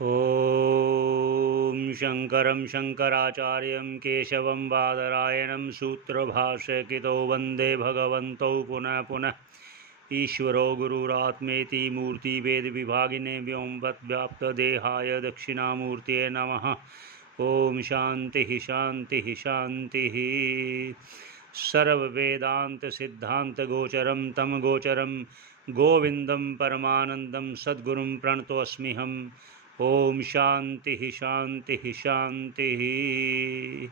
ॐ शङ्करं शङ्कराचार्यं केशवं बादरायणं सूत्रभाष्यकृतौ वन्दे भगवन्तौ पुनः पुनः। ईश्वरो गुरुरात्मेति मूर्तिभेदविभागिने व्योमवद्व्याप्तदेहाय दक्षिणामूर्तये नमः। ॐ शान्तिः शान्तिः शान्तिः। सर्ववेदान्तसिद्धान्तगोचरं तं गोचरं गोविन्दं परमानन्दं सद्गुरुं प्रणतोऽस्म्यहम्। ओम शांति शांति शांति।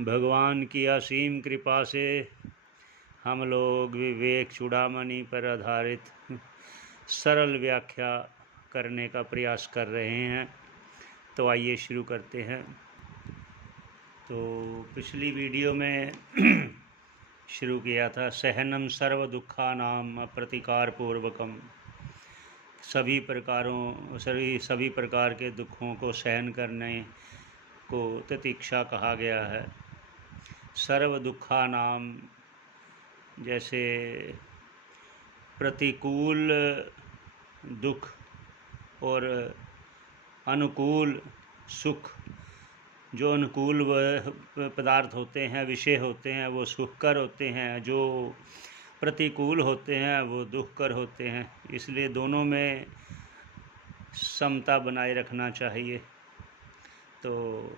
भगवान की असीम कृपा से हम लोग विवेक चूड़ामणि पर आधारित सरल व्याख्या करने का प्रयास कर रहे हैं। तो आइए शुरू करते हैं। तो पिछली वीडियो में शुरू किया था सहनम सर्व दुखानाम अप्रतिकार पूर्वकम। सभी प्रकार के दुखों को सहन करने को तितिक्षा कहा गया है। सर्व दुखा नाम जैसे प्रतिकूल दुख और अनुकूल सुख। जो अनुकूल पदार्थ होते हैं, विषय होते हैं, वो सुखकर होते हैं। जो प्रतिकूल होते हैं वो दुखकर होते हैं। इसलिए दोनों में समता बनाए रखना चाहिए। तो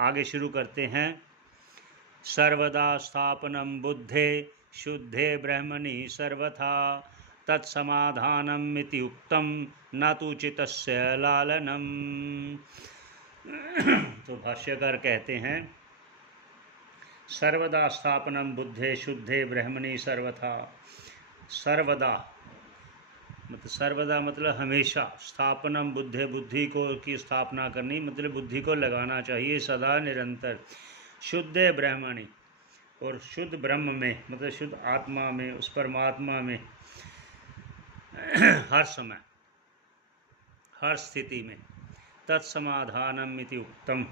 आगे शुरू करते हैं। सर्वदा स्थापनम बुद्धे शुद्धे ब्रह्मणि सर्वथा तत्समाधानम इति उक्तम न तु चित्तस्य लालनम। तो भाष्यकार कहते हैं सर्वदा स्थापनम बुद्धे शुद्धे ब्रह्मणि सर्वथा। सर्वदा मतलब हमेशा। स्थापनम बुद्धे बुद्धि को की स्थापना करनी मतलब बुद्धि को लगाना चाहिए सदा निरंतर। शुद्धे ब्रह्मणि और शुद्ध ब्रह्म में मतलब शुद्ध आत्मा में, उस परमात्मा में हर समय हर स्थिति में। तत्समाधानम इति उक्तम।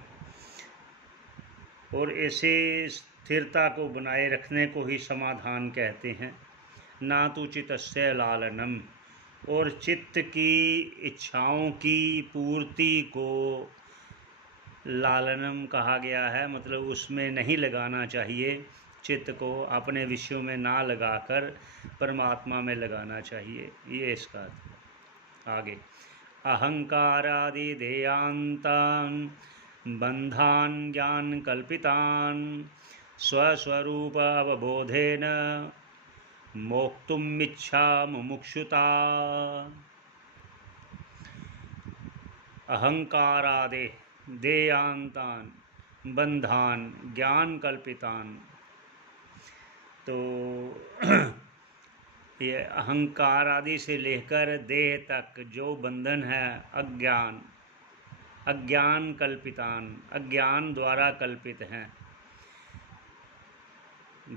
और ऐसे स्थिरता को बनाए रखने को ही समाधान कहते हैं। ना तो चित्तस्य लालनम। और चित्त की इच्छाओं की पूर्ति को लालनम कहा गया है। मतलब उसमें नहीं लगाना चाहिए। चित्त को अपने विषयों में ना लगाकर परमात्मा में लगाना चाहिए। ये इसका आगे। अहंकारादि ध्येयांतान बंधान ज्ञान कल्पितान स्वस्वरूप अवबोधेन मोक्तुमिच्छा मुमुक्षुता। अहंकारादि ध्येयांतान बंधान ज्ञान कल्पितान। तो ये अहंकार आदि से लेकर देह तक जो बंधन है अज्ञान कल्पितान, अज्ञान द्वारा कल्पित हैं।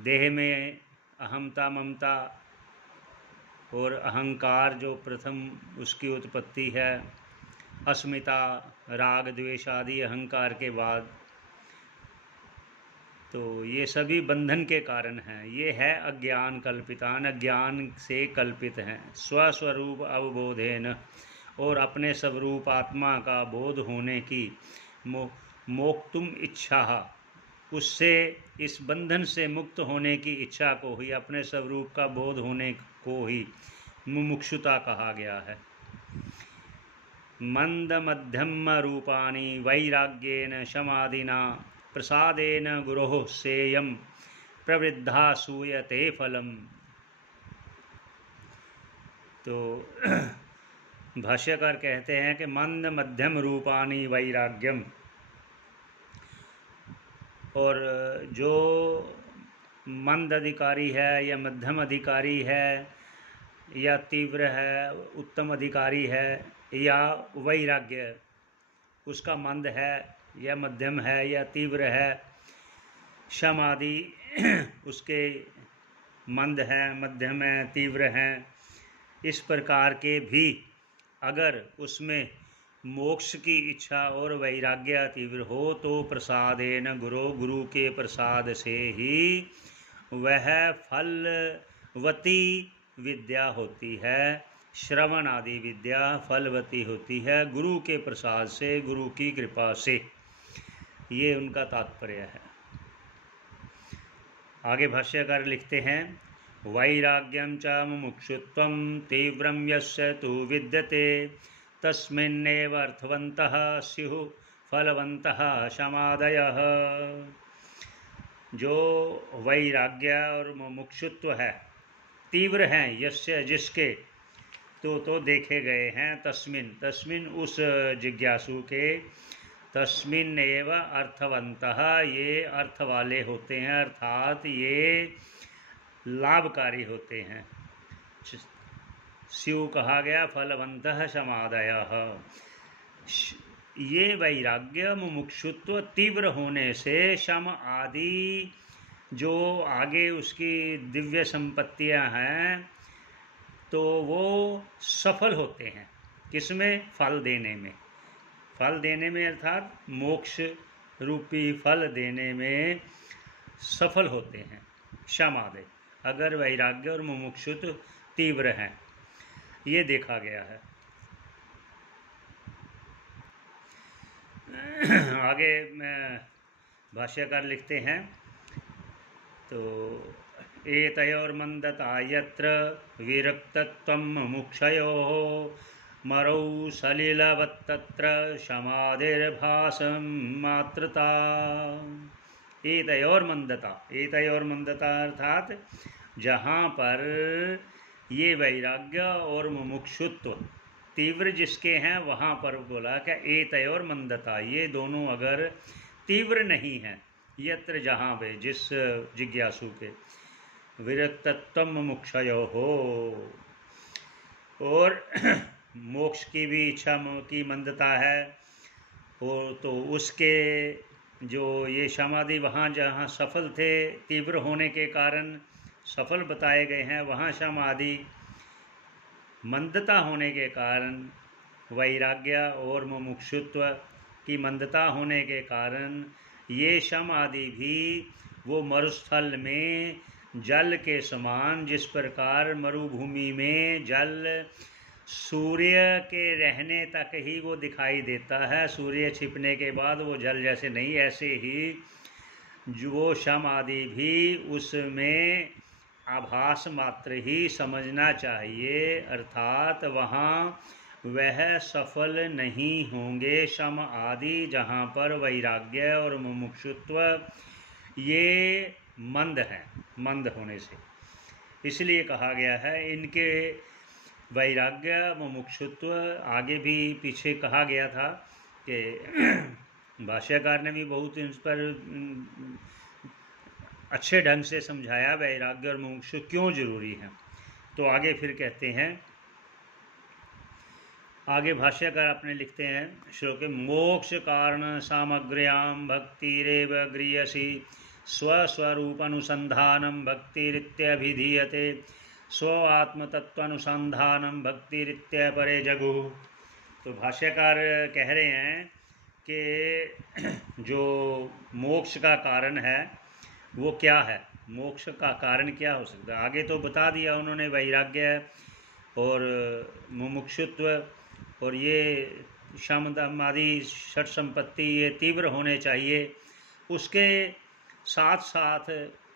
देह में अहमता ममता और अहंकार जो प्रथम उसकी उत्पत्ति है। अस्मिता राग द्वेष आदि अहंकार के बाद। तो ये सभी बंधन के कारण हैं। ये है अज्ञान कल्पितान, अज्ञान से कल्पित हैं। स्वस्वरूप अवबोधेन और अपने स्वरूप आत्मा का बोध होने की मोक्तुम इच्छा, उससे इस बंधन से मुक्त होने की इच्छा को ही, अपने स्वरूप का बोध होने को ही मुमुक्षुता कहा गया है। मंद मध्यम रूपाणि वैराग्येन समाधिना प्रसादेन गुरोः सेयं प्रवृद्धा सूयते फलम। तो भाष्यकार कहते हैं कि मंद मध्यम रूपाणि वैराग्यम। और जो मंद अधिकारी है या मध्यम अधिकारी है या तीव्र है, उत्तम अधिकारी है या वैराग्य उसका मंद है या मध्यम है या तीव्र है, शम आदि उसके मंद हैं, मध्यम हैं, तीव्र हैं, इस प्रकार के भी अगर उसमें मोक्ष की इच्छा और वैराग्य तीव्र हो तो प्रसादेन गुरु के प्रसाद से ही वह फलवती विद्या होती है। श्रवण आदि विद्या फलवती होती है गुरु के प्रसाद से, गुरु की कृपा से। ये उनका तात्पर्य है। आगे भाष्यकार लिखते हैं, वैराग्यम च मुमुक्षुत्वं तीव्रं यस्य तु विद्यते तस्मिन्नेव अर्थवन्तः स्युः फलवन्तः शमादयः। जो वैराग्य और मुमुक्षुत्व है, तीव्र हैं, यस्य जिसके, तो देखे गए हैं, तस्मिन उस जिज्ञासु के, तस्मिन एव अर्थवन्तः, ये अर्थ वाले होते हैं, अर्थात ये लाभकारी होते हैं। स्यु कहा गया, फलवन्तः शमादयः। ये वैराग्य मुमुक्षुत्व तीव्र होने से शम आदि जो आगे उसकी दिव्य संपत्तियां हैं तो वो सफल होते हैं। किसमें? फल देने में। फल देने में अर्थात मोक्ष रूपी फल देने में सफल होते हैं शमादय, अगर वैराग्य और मुमुक्षुत्व तीव्र हैं। ये देखा गया है। आगे भाष्यकार लिखते हैं, तो एतयोर्मन्दता यत्र विरक्तत्वं मुमुक्षयोः मरौ सलिलवत्तत्र शमादिर्भासं मात्रता। एतयोर्मन्दता अर्थात जहाँ पर ये वैराग्य और मुमुक्षुत्व तीव्र जिसके हैं वहाँ पर बोला क्या, एतयोर्मन्दता, ये दोनों अगर तीव्र नहीं हैं, यत्र जहाँ वे, जिस जिज्ञासु के, विरक्तत्वं मुमुक्षयोः, और मोक्ष की भी इच्छा की मंदता है, तो उसके जो ये समाधि वहाँ जहाँ सफल थे, तीव्र होने के कारण सफल बताए गए हैं, वहाँ समाधि मंदता होने के कारण, वैराग्य और मुमुक्षुत्व की मंदता होने के कारण ये शम आदि भी वो मरुस्थल में जल के समान, जिस प्रकार मरुभूमि में जल सूर्य के रहने तक ही वो दिखाई देता है, सूर्य छिपने के बाद वो जल जैसे नहीं, ऐसे ही जो शम आदि भी उसमें आभास मात्र ही समझना चाहिए, अर्थात वहाँ वह सफल नहीं होंगे शम आदि, जहाँ पर वैराग्य और मुमुक्षुत्व ये मंद हैं, मंद होने से। इसलिए कहा गया है इनके वैराग्य मुमुक्षुत्व, आगे भी पीछे कहा गया था कि भाष्यकार ने भी बहुत इस पर अच्छे ढंग से समझाया वैराग्य और मुमुक्षु क्यों जरूरी है। तो आगे फिर कहते हैं, आगे भाष्यकार अपने लिखते हैं श्लोक, मोक्ष कारण सामग्र्याम भक्तिरेव गृह्यसि स्वस्वरूपानुसंधानम भक्तिरित्यभिधीयते स्व आत्मतत्वानुसंधानम भक्तिरित्यपरे जगु। तो भाष्यकार कह रहे हैं कि जो मोक्ष का कारण है वो क्या है, मोक्ष का कारण क्या हो सकता है। आगे तो बता दिया उन्होंने, वैराग्य और मुमुक्षुत्व और ये शम दम आदि षट संपत्ति ये तीव्र होने चाहिए। उसके साथ साथ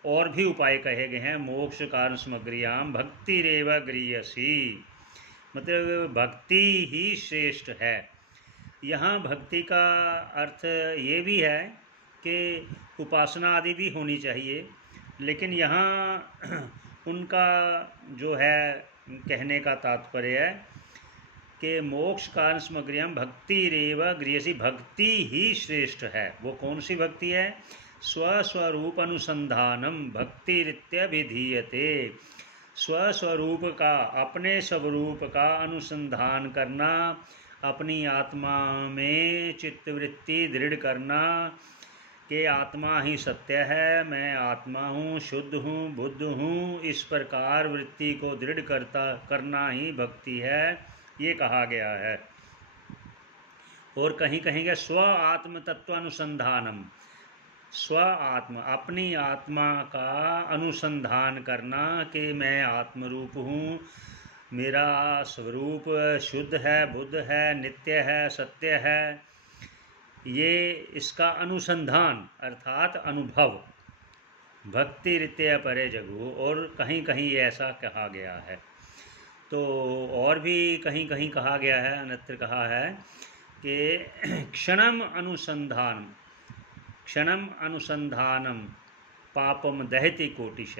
और भी उपाय कहे गए हैं। मोक्ष कारण सामग्र्याम भक्तिरेव गृह्यसि, मतलब भक्ति ही श्रेष्ठ है। यहाँ भक्ति का अर्थ ये भी है कि उपासना आदि भी होनी चाहिए, लेकिन यहाँ उनका जो है कहने का तात्पर्य है कि मोक्ष कारण सामग्र्याम भक्तिरेव गृह्यसि, भक्ति ही श्रेष्ठ है। वो कौन सी भक्ति है? स्वस्वरूप अनुसंधानम भक्तिरित्यभिधीयते, स्वस्वरूप का, अपने स्वरूप का अनुसंधान करना, अपनी आत्मा में चित्तवृत्ति दृढ़ करना कि आत्मा ही सत्य है, मैं आत्मा हूँ, शुद्ध हूँ, बुद्ध हूँ, इस प्रकार वृत्ति को दृढ़ करना ही भक्ति है, ये कहा गया है। और कहीं कहेंगे स्व आत्म तत्वानुसंधानम, स्व आत्मा, अपनी आत्मा का अनुसंधान करना कि मैं आत्मरूप हूँ, मेरा स्वरूप शुद्ध है, बुद्ध है, नित्य है, सत्य है, ये इसका अनुसंधान अर्थात अनुभव भक्ति रीत्या परे जगु, और कहीं कहीं ऐसा कहा गया है। तो और भी कहीं कहीं कहा गया है, अन्यत्र कहा है कि क्षणम अनुसंधानम पापम दहति कोटिश,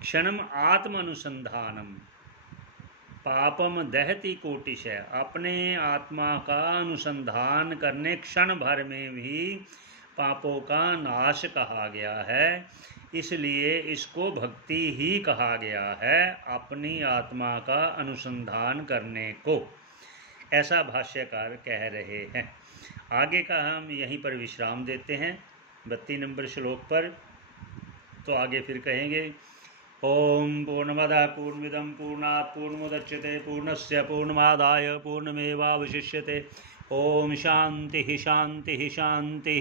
क्षणम आत्म अनुसंधानम पापम दहति कोटिश है। अपने आत्मा का अनुसंधान करने क्षण भर में भी पापों का नाश कहा गया है, इसलिए इसको भक्ति ही कहा गया है, अपनी आत्मा का अनुसंधान करने को, ऐसा भाष्यकार कह रहे हैं। आगे का हम यहीं पर विश्राम देते हैं 32 नंबर श्लोक पर, तो आगे फिर कहेंगे। ओम पूर्णमदः पूर्णमिदं पूर्णात् पूर्णमुदच्यते पूर्णस्य पूर्णमादाय पूर्णमेवावशिष्यते। ओम शांति शांति शांति।